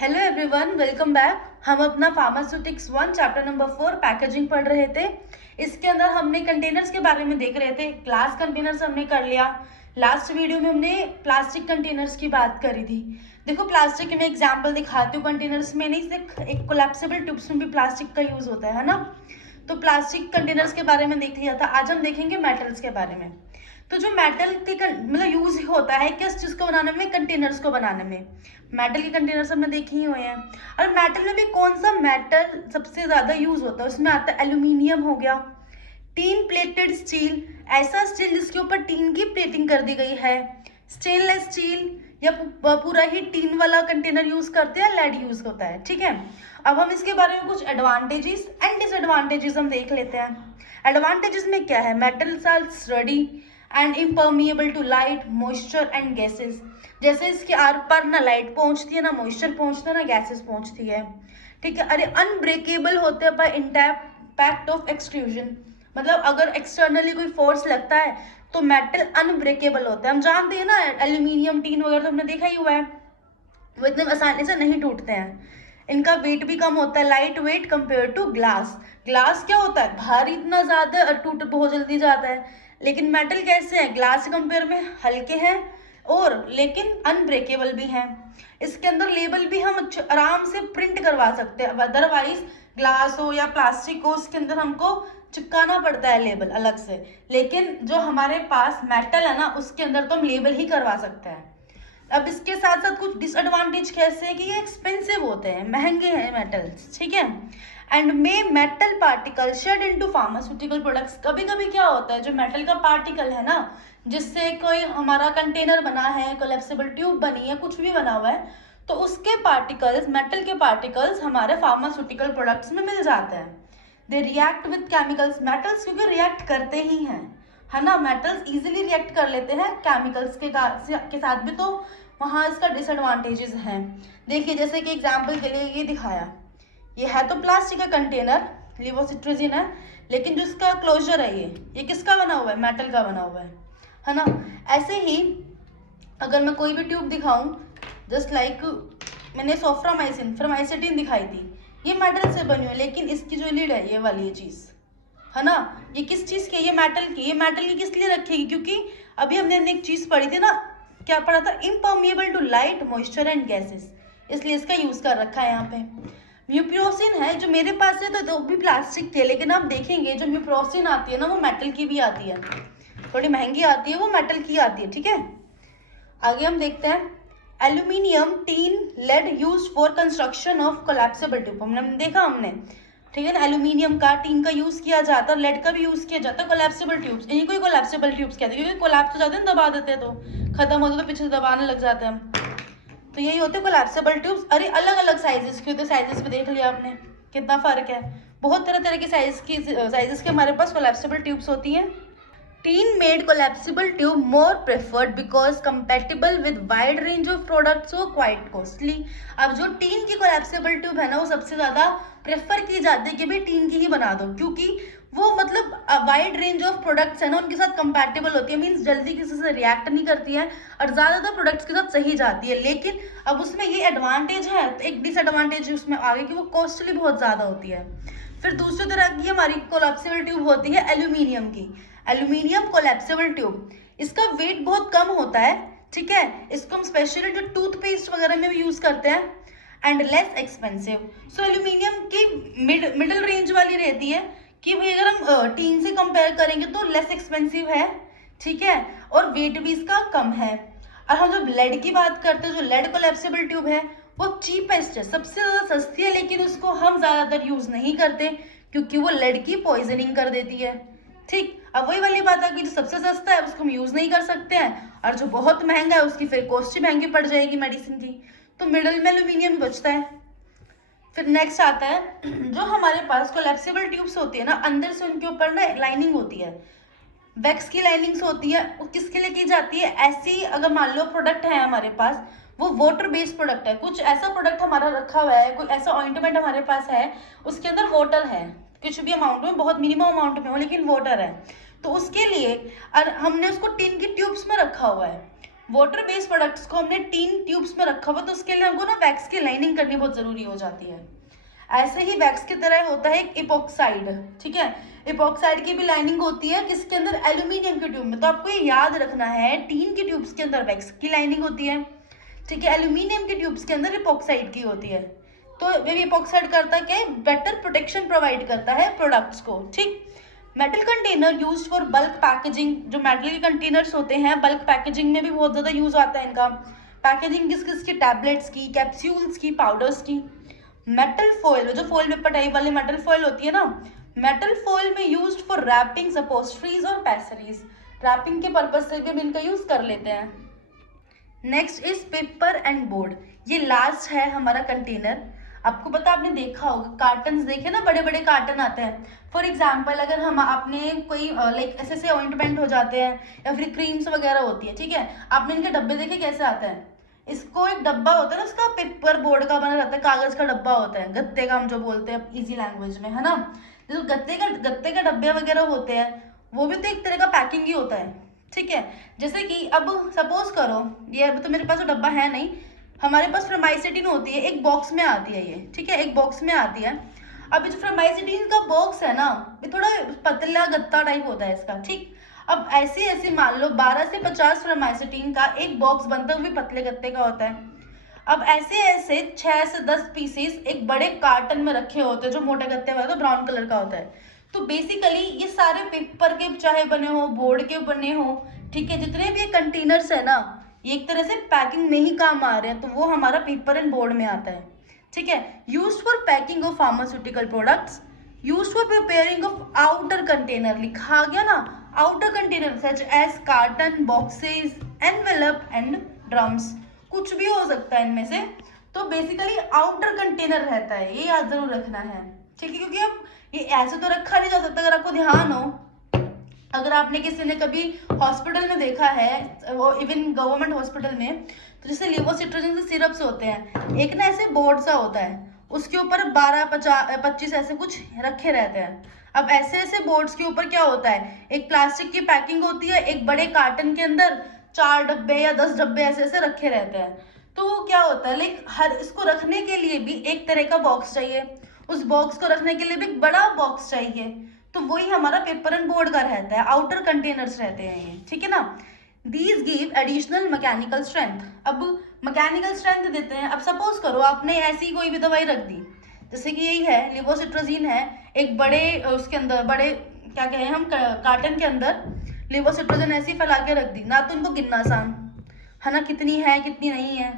Hello everyone, welcome back. हम अपना pharmaceutics 1 chapter number 4 packaging पढ़ रहे थे। इसके अंदर हमने कंटेनर्स के बारे में देख रहे थे। ग्लास कंटेनर्स हमने कर लिया। लास्ट वीडियो में हमने प्लास्टिक कंटेनर्स की बात करी थी। देखो, प्लास्टिक में एग्जांपल दिखाती हूँ। कंटेनर्स में नहीं, सिर्फ एक कोलैप्सिबल ट्यूब्स में भी प्लास्टिक का यूज होता है ना। तो प्लास्टिक कंटेनर्स के बारे में देख लिया था। आज हम देखेंगे मेटल्स के बारे में। तो जो मेटल के मतलब यूज होता है किस चीज को बनाने में, कंटेनर्स को बनाने में। मेटल के कंटेनर्स हमने देखे ही हुए हैं। और मेटल में भी कौन सा मेटल सबसे ज्यादा यूज होता है, उसमें आता है एल्यूमिनियम हो गया, टीन प्लेटेड स्टील, ऐसा स्टील जिसके ऊपर टीन की प्लेटिंग कर दी गई है, स्टेनलेस स्टील, या पूरा ही टीन वाला कंटेनर यूज करते हैं, लेड यूज होता है। ठीक है, अब हम इसके बारे में कुछ एडवांटेजेस एंड डिसएडवांटेजेस हम देख लेते हैं। एडवांटेजेस में क्या है, metals are sturdy and impermeable to light, moisture and gases. जैसे इसके आर पार ना लाइट पहुंचती है, ना मॉइस्चर पहुंचता है, ना गैसेस पहुंचती है। ठीक है, अरे अनब्रेकेबल होते हैं बाय इम्पैक्ट ऑफ एक्सट्रूजन। मतलब अगर एक्सटर्नली कोई फोर्स लगता है तो मेटल अनब्रेकेबल होता है। हम जानते हैं ना, एल्यूमिनियम, टीन वगैरह तो हमने देखा ही हुआ है, वो इतने आसानी से नहीं टूटते हैं। इनका वेट भी कम होता है, light weight compare to glass. Glass क्या होता है, भारी इतना ज्यादा और टूट बहुत जल्दी जाता है। लेकिन मेटल कैसे है, ग्लास के कंपेयर में हल्के हैं और लेकिन अनब्रेकेबल भी हैं। इसके अंदर लेबल भी हम आराम से प्रिंट करवा सकते हैं। अदरवाइज ग्लास हो या प्लास्टिक हो, उसके अंदर हमको चिपकाना पड़ता है लेबल अलग से। लेकिन जो हमारे पास मेटल है ना, उसके अंदर तो हम लेबल ही करवा सकते हैं। अब इसके साथ साथ कुछ डिसएडवांटेज कैसे है कि ये एक्सपेंसिव होते हैं, महंगे हैं मेटल्स। ठीक है, and may metal particle shed into pharmaceutical products. कभी कभी क्या होता है, जो मेटल का पार्टिकल है ना, जिससे कोई हमारा कंटेनर बना है, कोलैप्सिबल ट्यूब बनी है, कुछ भी बना हुआ है, तो उसके पार्टिकल्स, मेटल के पार्टिकल्स हमारे फार्मास्यूटिकल प्रोडक्ट्स में मिल जाते हैं। They react with chemicals. Metals क्योंकि रिएक्ट करते ही हैं, है ना। मेटल्स इजीली रिएक्ट कर लेते हैं केमिकल्स के साथ भी, तो वहाँ इसका डिसएडवांटेजेस हैं। देखिए, जैसे कि एग्जांपल के लिए ये दिखाया, ये है तो प्लास्टिक का कंटेनर, लिवोसिट्राजिन है, लेकिन जो इसका क्लोजर है ये किसका बना हुआ है, मेटल का बना हुआ है ना। ऐसे ही अगर मैं कोई भी ट्यूब दिखाऊं, जस्ट लाइक मैंने सोफ्रामाइसिन, फ्रमाइसिटिन दिखाई थी, ये मेटल से बनी हुई है, लेकिन इसकी जो लीड है, ये वाली ये चीज़ है ना, ये किस चीज़ की, ये मेटल की। ये मेटल की किस लिए रखेगी, क्योंकि अभी हमने एक चीज़ पढ़ी थी ना, क्या पढ़ा था, impermeable to light, moisture and gases, इसलिए इसका यूज़ कर रखा है यहाँ पे। म्यूप्रोसिन है जो मेरे पास है, तो भी प्लास्टिक के, लेकिन आप देखेंगे जो म्यूप्रोसिन आती है ना, वो मेटल की भी आती है, थोड़ी महंगी आती है, वो मेटल की आती है। ठीक है, आगे हम देखते हैं। Aluminium, tin, lead use for construction of collapsible tube. हमने देखा हमने, ठीक है ना, एल्यूमिनियम का, टीन का यूज किया जाता है, लेड का भी यूज किया जाता है कोलैप्सिबल ट्यूब्स। इन्हीं को कोलैप्सिबल ट्यूब्स कहते हैं, क्योंकि कोलैप्स हो जाते हैं, दबा देते हैं, तो खत्म होते तो पीछे से दबाने लग जाते हैं हम, तो यही होते हैं कोलैप्सिबल ट्यूब्स। अरे अलग अलग साइजेस के होते हैं, साइजेस भी देख लिया आपने कितना फर्क है। बहुत तरह तरह के साइजेस के हमारे पास कोलैप्सिबल ट्यूब्स होती हैं। Tin made collapsible tube more preferred because compatible with wide range of products, वो क्वाइट कॉस्टली। अब जो टीन की कोलैप्सिबल ट्यूब है ना, वो सबसे ज़्यादा प्रेफर की जाती है कि भाई टीन की ही बना दो, क्योंकि वो मतलब वाइड रेंज ऑफ प्रोडक्ट्स है ना, उनके साथ कंपैटिबल होती है, मीन्स जल्दी किसी से रिएक्ट नहीं करती है और ज़्यादातर प्रोडक्ट्स के साथ सही जाती है। लेकिन अब उसमें ये एडवांटेज है, तो एक डिसएडवांटेज उसमें आगे कि वो कॉस्टली बहुत ज़्यादा होती है। फिर दूसरी तरह की हमारी कोलैप्सिबल ट्यूब होती है एल्यूमिनियम की, एल्यूमिनियम कोलैप्सिबल ट्यूब। इसका वेट बहुत कम होता है, ठीक है, इसको हम स्पेशली जो टूथपेस्ट वगैरह में भी यूज करते हैं, and less expensive. So aluminium की मिडल रेंज वाली रहती है कि भाई अगर हम टीन से कंपेयर करेंगे तो लेस एक्सपेंसिव है, ठीक है, और वेट भी इसका कम है। और हम जब लेड की बात करते हैं, जो लेड कोलैप्सिबल ट्यूब है, वो चीपेस्ट है, सबसे ज़्यादा सस्ती है, लेकिन उसको हम ज़्यादातर यूज़ नहीं करते क्योंकि वो लेड की पॉइजनिंग कर देती है। ठीक, अब वही वाली बात है कि जो सबसे सस्ता है उसको हम यूज़ नहीं कर सकते हैं, और जो बहुत महंगा है उसकी फिर कॉस्ट ही महंगी पड़ जाएगी मेडिसिन की, तो मिडल में एल्यूमिनियम बचता है। फिर नेक्स्ट आता है, जो हमारे पास कोलैप्सिबल ट्यूब्स होती है ना, अंदर से उनके ऊपर ना लाइनिंग होती है, वैक्स की लाइनिंग्स होती है। वो किसके लिए की जाती है, ऐसी अगर मान लो प्रोडक्ट है हमारे पास, वो वाटर बेस्ड प्रोडक्ट है, कुछ ऐसा प्रोडक्ट हमारा रखा हुआ है, कोई ऐसा ऑइंटमेंट हमारे पास है, उसके अंदर वाटर है, कुछ भी अमाउंट में, बहुत मिनिमम अमाउंट में हो, लेकिन वाटर है, तो उसके लिए और हमने उसको टिन की ट्यूब्स में रखा हुआ है, वाटर बेस्ड प्रोडक्ट्स को हमने टीन ट्यूब्स में रखा हुआ, तो उसके लिए हमको ना वैक्स की लाइनिंग करनी बहुत जरूरी हो जाती है। ऐसे ही वैक्स की तरह होता है एक इपॉक्साइड, ठीक है। इपॉक्साइड की भी लाइनिंग होती है किसके अंदर, एल्यूमिनियम के ट्यूब में। तो आपको ये याद रखना है, टीन के ट्यूब्स के अंदर वैक्स की लाइनिंग होती है, ठीक है। एल्यूमिनियम के ट्यूब्स के अंदर इपॉक्साइड की होती है। तो ये इपॉक्साइड करता क्या है, बेटर प्रोटेक्शन प्रोवाइड करता है प्रोडक्ट्स को, ठीक। Metal container use for bulk packaging, जो मेटल के कंटेनर्स होते हैं बल्क पैकेजिंग में भी बहुत ज़्यादा यूज आता है इनका। पैकेजिंग किस किस की, टैबलेट्स की, कैप्सूल्स की, पाउडर्स की। मेटल फॉइल, जो फॉइल पेपर टाइप वाली मेटल फॉइल होती है ना, मेटल फॉइल में यूज फॉर रैपिंग अपहोस्ट्रीज और पैसरीज, रैपिंग के पर्पज से भी हम इनका यूज कर लेते हैं। Next is paper and board, ये लास्ट है हमारा कंटेनर। आपको पता, आपने देखा होगा कार्टन्स देखे ना, बड़े बड़े कार्टन आते हैं। फॉर एग्जाम्पल अगर हम आपने कोई लाइक ऐसे ऐसे ऑइंटमेंट हो जाते हैं या फिर क्रीम्स वगैरह होती है, ठीक है। आपने इनके डब्बे देखे कैसे आते हैं, इसको एक डब्बा होता है ना, उसका पेपर बोर्ड का बना रहता है, कागज का डब्बा होता है, गत्ते का हम जो बोलते हैं इजी लैंग्वेज में, है ना। जो गत्ते का डब्बे वगैरह होते हैं, वो भी तो एक तरह का पैकिंग ही होता है, ठीक है। जैसे कि अब सपोज करो, ये अभी तो मेरे पास डब्बा है नहीं, हमारे पास फ्रमाइसिटीन होती है, एक बॉक्स में आती है ये, ठीक है, एक बॉक्स में आती है। अब जो फ्रमाइसिटीन का बॉक्स है ना, ये थोड़ा पतला गत्ता टाइप होता है इसका, ठीक। अब ऐसे ऐसे मान लो 12 से 50 फ्रमाइसिटीन का एक बॉक्स बनता है, वो भी पतले गत्ते का होता है। अब ऐसे ऐसे 6 से 10 पीसेस एक बड़े कार्टन में रखे होते हैं, जो मोटे गत्ते वाला, तो ब्राउन कलर का होता है। तो बेसिकली ये सारे पेपर के चाहे बने हो, बोर्ड के बने हो, ठीक है, जितने भी कंटेनर्स है ना, ये एक तरह से पैकिंग में ही काम आ रहे हैं, तो वो हमारा पेपर एंड बोर्ड में आता है, ठीक है। Use for packing of pharmaceutical products, use for preparing of outer container, लिखा गया ना, outer container such as carton, boxes, envelope and drums, कुछ भी हो सकता है इनमें से। तो बेसिकली आउटर कंटेनर रहता है, ये याद जरूर रखना है, ठीक है। क्योंकि अब ये ऐसे तो रखा नहीं जा सकता, अगर आपको ध्यान हो, अगर आपने किसी ने कभी हॉस्पिटल में देखा है, वो इवन गवर्नमेंट हॉस्पिटल में, तो जैसे लेवोसिट्राजिन से सिरप्स होते हैं, एक ना ऐसे बोर्ड सा होता है, उसके ऊपर 12-25 ऐसे कुछ रखे रहते हैं। अब ऐसे ऐसे बोर्ड्स के ऊपर क्या होता है, एक प्लास्टिक की पैकिंग होती है, एक बड़े कार्टन के अंदर 4 डब्बे या 10 डब्बे ऐसे ऐसे रखे रहते हैं। तो वो क्या होता है, लाइक हर इसको रखने के लिए भी एक तरह का बॉक्स चाहिए, उस बॉक्स को रखने के लिए भी एक बड़ा बॉक्स चाहिए। तो वही हमारा पेपर एंड बोर्ड का रहता है, आउटर कंटेनर्स रहते हैं ये, ठीक है ना। These give additional mechanical strength, अब मैकेनिकल स्ट्रेंथ देते हैं। अब सपोज करो आपने ऐसी कोई भी दवाई रख दी, जैसे कि यही है लेवोसिट्राजिन है, एक बड़े उसके अंदर, बड़े क्या कहें हम, कार्टन के अंदर लेवोसिट्राजिन ऐसी फैला के रख दी ना, तो इनको गिनना आसान है ना, कितनी है कितनी नहीं है।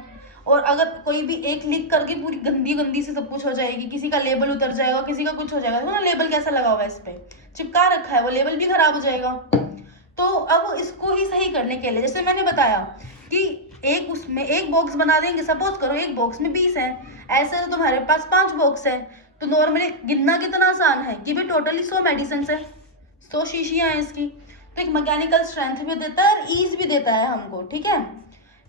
और अगर कोई भी एक लीक करके पूरी गंदी गंदी से सब कुछ हो जाएगी, किसी का लेबल उतर जाएगा, किसी का कुछ हो जाएगा, तो ना लेबल कैसा लगा हुआ है, इस पे चिपका रखा है, वो लेबल भी खराब हो जाएगा। तो अब इसको ही सही करने के लिए, जैसे मैंने बताया कि एक उसमें एक बॉक्स बना देंगे, सपोज करो एक बॉक्स में 20 है, ऐसे तो तुम्हारे पास 5 बॉक्स है, तो नॉर्मली गिनना कितना आसान है कि भाई टोटली 100 मेडिसिन है, 100 शीशियाँ हैं इसकी। तो एक मैकेनिकल स्ट्रेंथ भी देता है और ईज भी देता है हमको, ठीक है।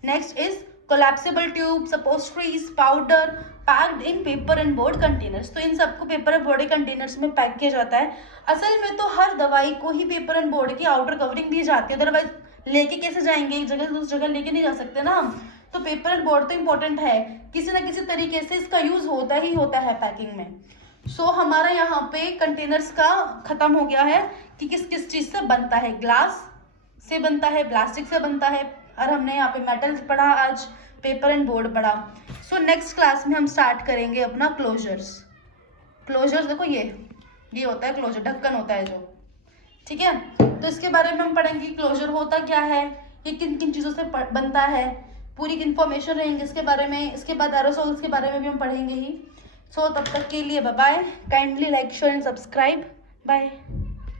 Next is collapsible tubes, upholsteries, powder packed in paper and board containers. तो इन सबको पेपर एंड बोर्ड कंटेनर्स में पैक किया जाता है। असल में तो हर दवाई को ही पेपर एंड बोर्ड की आउटर कवरिंग दी जाती है, अदरवाइज लेके कैसे जाएंगे, एक जगह से दूसरी जगह लेके नहीं जा सकते ना हम। तो पेपर एंड बोर्ड तो इंपॉर्टेंट है, किसी ना किसी तरीके से इसका यूज होता ही होता है पैकिंग में। सो हमारा यहाँ पे कंटेनर्स का खत्म हो गया है कि किस किस चीज से बनता है, ग्लास से बनता है, प्लास्टिक से बनता है, और हमने यहाँ पे मेटल पढ़ा, आज पेपर एंड बोर्ड पढ़ा। सो नेक्स्ट क्लास में हम स्टार्ट करेंगे अपना क्लोजर्स। क्लोजर्स देखो, ये होता है क्लोजर, ढक्कन होता है जो, ठीक है। तो इसके बारे में हम पढ़ेंगे क्लोजर होता क्या है, ये किन किन चीज़ों से बनता है, पूरी इन्फॉर्मेशन रहेंगे इसके बारे में। इसके बाद एरोसोल्स के बारे में भी हम पढ़ेंगे ही। सो तब तक के लिए bye bye, kindly like share and subscribe, bye.